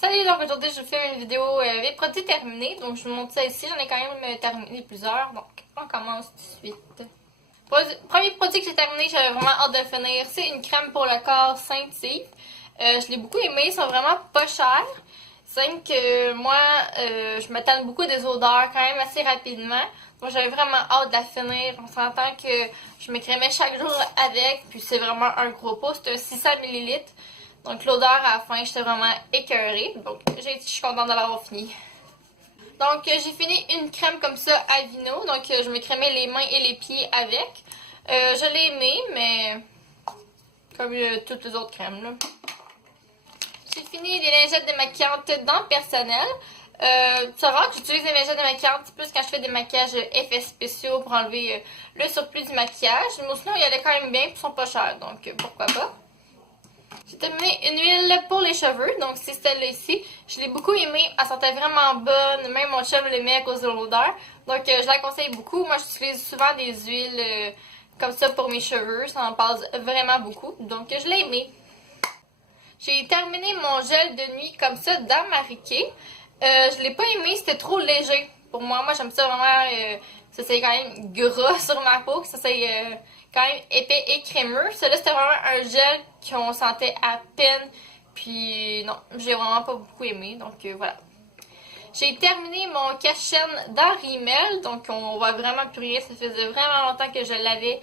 Salut, donc aujourd'hui je vous fais une vidéo les produits terminés. Donc je vous montre ça ici, j'en ai quand même terminé plusieurs. Donc on commence tout de suite. Premier produit que j'ai terminé, j'avais vraiment hâte de finir. C'est une crème pour le corps Saint-Yves. Je l'ai beaucoup aimé, ils sont vraiment pas chers. C'est que moi, je me tanne beaucoup des odeurs quand même assez rapidement. Donc j'avais vraiment hâte de la finir. On s'entend que je m'écrémais chaque jour avec. Puis c'est vraiment un gros pot, c'est un 600 ml. Donc l'odeur à la fin, j'étais vraiment écœurée. Donc je suis contente de l'avoir fini. Donc j'ai fini une crème comme ça à Vino. Donc je m'écrémais les mains et les pieds avec. Je l'ai aimé, mais comme toutes les autres crèmes là. J'ai fini des lingettes démaquillantes dans personnel. C'est rare que j'utilise des lingettes démaquillantes, c'est plus quand je fais des maquillages effets spéciaux pour enlever le surplus du maquillage. Mais sinon, il allait quand même bien et ils sont pas chers, donc pourquoi pas. J'ai terminé une huile pour les cheveux, donc c'est celle-là ici. Je l'ai beaucoup aimée, elle sentait vraiment bonne, même mon chum l'aimait à cause de l'odeur. Donc je la conseille beaucoup. Moi j'utilise souvent des huiles comme ça pour mes cheveux, ça en passe vraiment beaucoup, donc je l'ai aimée. J'ai terminé mon gel de nuit comme ça dans Mariquet. Je l'ai pas aimé, c'était trop léger pour moi. Moi j'aime ça vraiment, ça c'est quand même gras sur ma peau, ça c'est quand même épais et crémeux. Celui-là c'était vraiment un gel qu'on sentait à peine. Puis non, j'ai vraiment pas beaucoup aimé, donc voilà. J'ai terminé mon cache-chaîne dans Rimmel, donc on voit vraiment plus rien. Ça faisait vraiment longtemps que je l'avais.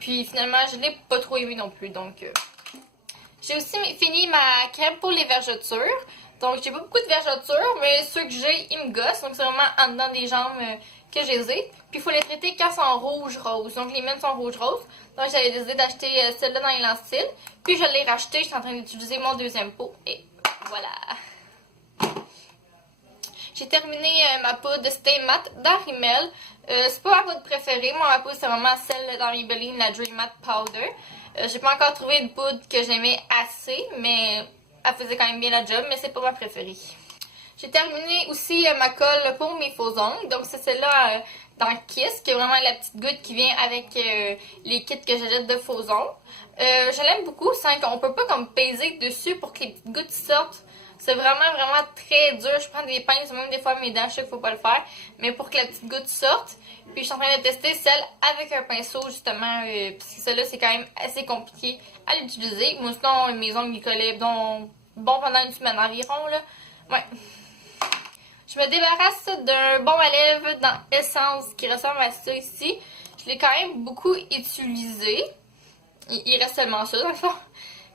Puis finalement je l'ai pas trop aimé non plus, donc... J'ai aussi fini ma crème pour les vergetures. Donc, j'ai pas beaucoup de vergetures, mais ceux que j'ai, ils me gossent. Donc, c'est vraiment en dedans des jambes que je les ai. Puis, il faut les traiter quand ils sont rouge-rose. Donc, les miennes sont rouge-rose. Donc, j'avais décidé d'acheter celle-là dans Elan Style. Puis, je l'ai racheté. J'étais en train d'utiliser mon deuxième pot. Et voilà. J'ai terminé ma poudre de Stay Matte dans Rimmel. C'est pas ma poudre préférée. Moi, ma poudre, c'est vraiment celle dans Maybelline, la Dream Matte Powder. J'ai pas encore trouvé une poudre que j'aimais assez, mais elle faisait quand même bien la job, mais c'est pas ma préférée. J'ai terminé aussi ma colle pour mes faux ongles. Donc c'est celle-là dans Kiss, qui est vraiment la petite goutte qui vient avec les kits que j'achète de faux ongles. Je l'aime beaucoup, c'est qu'on peut pas comme peser dessus pour que les petites gouttes sortent. C'est vraiment très dur. Je prends des pinces, même des fois mes dents, je sais qu'il faut pas le faire. Mais pour que la petite goutte sorte. Puis je suis en train de tester celle avec un pinceau justement. Parce que celle-là c'est quand même assez compliqué à l'utiliser. Moi sinon mes ongles ils collaient bon pendant une semaine environ là. Ouais. Je me débarrasse d'un baume à lèvres dans Essence qui ressemble à ça ici. Je l'ai quand même beaucoup utilisé. Il reste seulement ça dans le fond.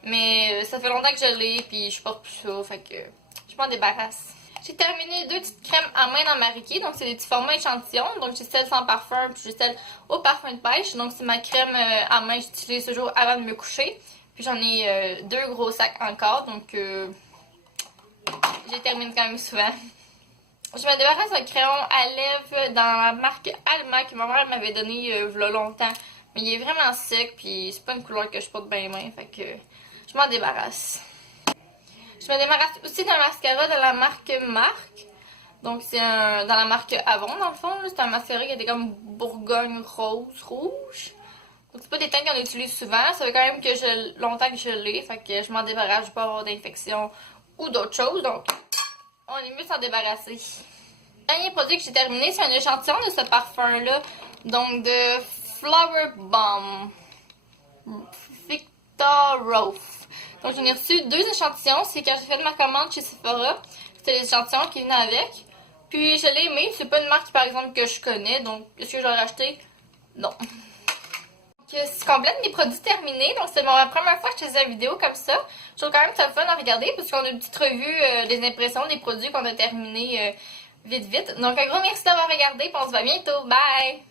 Mais ça fait longtemps que je l'ai, puis je porte plus ça, fait que je m'en débarrasse. J'ai terminé deux petites crèmes à main dans Mariquet, donc c'est des petits formats échantillons. Donc j'ai celle sans parfum, puis j'ai celle au parfum de pêche. Donc c'est ma crème à main que j'utilise toujours avant de me coucher. Puis j'en ai deux gros sacs encore, donc j'ai terminé quand même souvent. Je me débarrasse d'un crayon à lèvres dans la marque Alma que ma mère m'avait donné il y a longtemps. Mais il est vraiment sec, puis c'est pas une couleur que je porte bien main, fait que je m'en débarrasse. Je me débarrasse aussi d'un mascara de la marque Marc. Donc c'est dans la marque Avon dans le fond. C'est un mascara qui était comme Bourgogne rose rouge. Donc c'est pas des teintes qu'on utilise souvent. Ça fait quand même que longtemps que je l'ai. Fait que je m'en débarrasse, je peux avoir d'infection ou d'autres choses. Donc on est mieux s'en débarrasser. Le dernier produit que j'ai terminé, c'est un échantillon de ce parfum là. Donc de Flower Bomb Victor Rose. Donc j'en ai reçu deux échantillons. C'est quand j'ai fait de ma commande chez Sephora. C'était les échantillons qui venaient avec. Puis je l'ai aimé. C'est pas une marque par exemple que je connais. Donc est-ce que je vais racheter? Non. Donc c'est complète mes produits terminés. Donc c'est ma première fois que je faisais une vidéo comme ça. Je trouve quand même ça fun à regarder. Parce qu'on a une petite revue des impressions des produits qu'on a terminés vite. Donc un gros merci d'avoir regardé. Puis on se voit bientôt. Bye!